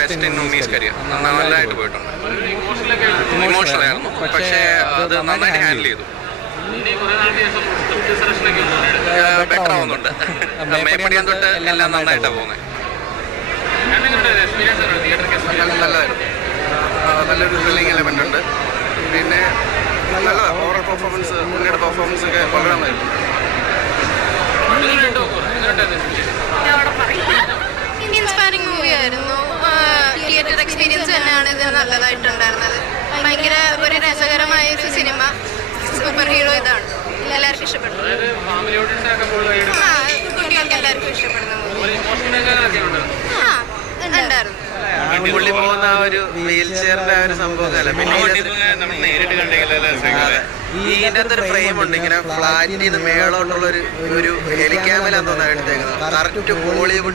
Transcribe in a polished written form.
Best in ഉണ്ണീസ് career. നല്ലതായിട്ട് പോയിട്ടുണ്ട്. Emotional ആയിരുന്നു, പക്ഷേ അത് നന്നായിട്ട് ഹാൻഡിൽ ചെയ്തു. ബെറ്റർ ആവുന്നുണ്ട്. മേപ്പടിയാൻ തൊട്ട് എല്ലാം നന്നായിട്ടാണ് പോകുന്നത്. നല്ലതായിരുന്നു. നല്ലൊരു ത്രില്ലിംഗ് എലമെൻ്റ് ഉണ്ട്. പിന്നെ നല്ലതാണ് ഓവറോൾ പെർഫോമൻസ്. മുന്നേയുടെ പെർഫോമൻസ് ഒക്കെ വളരെ നന്നായിരുന്നു. ഇൻസ്പയറിംഗ് മൂവിയായിരുന്നു. തിയേറ്റർ എക്സ്പീരിയൻസ് തന്നെയാണ് ഇത് നല്ലതായിട്ടുണ്ടായിരുന്നത്. ഭയങ്കര ഒരു രസകരമായ ഒരു സിനിമ. സൂപ്പർ ഹീറോ ഇതാണ്. എല്ലാവർക്കും ഇഷ്ടപ്പെട്ടു. കുട്ടികൾക്ക് എല്ലാവർക്കും ഇഷ്ടപ്പെടുന്ന മൂവി ഉണ്ടായിരുന്നു. പുള്ളി പോകുന്ന ആ ഒരു വീൽ ചെയറിന്റെ ആ ഒരു സംഭവമല്ല. പിന്നെ ഇതിൻ്റെ അകത്തൊരു ഫ്രെയിം ഉണ്ട്, ഇങ്ങനെ ഫ്ലാറ്റിൽ നിന്ന് മേളോട്ടുള്ള ഒരു ഹെലിക്യാമലാന്ന് തോന്നാൻ എടുത്തേക്കുന്നത്. കറക്റ്റ് ബോളിവുഡ്